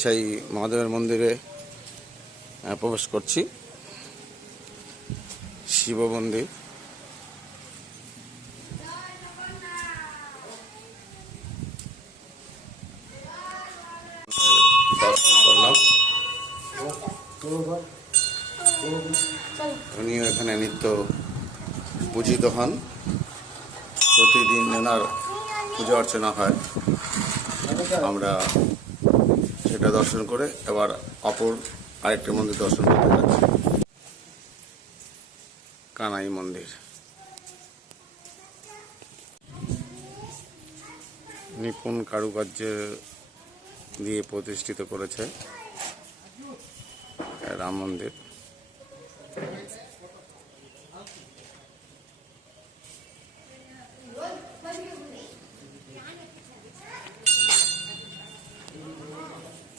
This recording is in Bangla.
রাজশাহী মহাদেবের মন্দিরে প্রবেশ করছি। শিব মন্দির। দর্শন করলাম। উনিও এখানে নিত্য পূজিত হন। প্রতিদিন ওনার পূজা অর্চনা হয়। আমরা সেটা দর্শন করে এবার অপর আরেকটি মন্দির দর্শন করতে যাচ্ছি, কানাই মন্দির। নিপুণ কারুকার্যে দিয়ে প্রতিষ্ঠিত করেছে রাম মন্দির।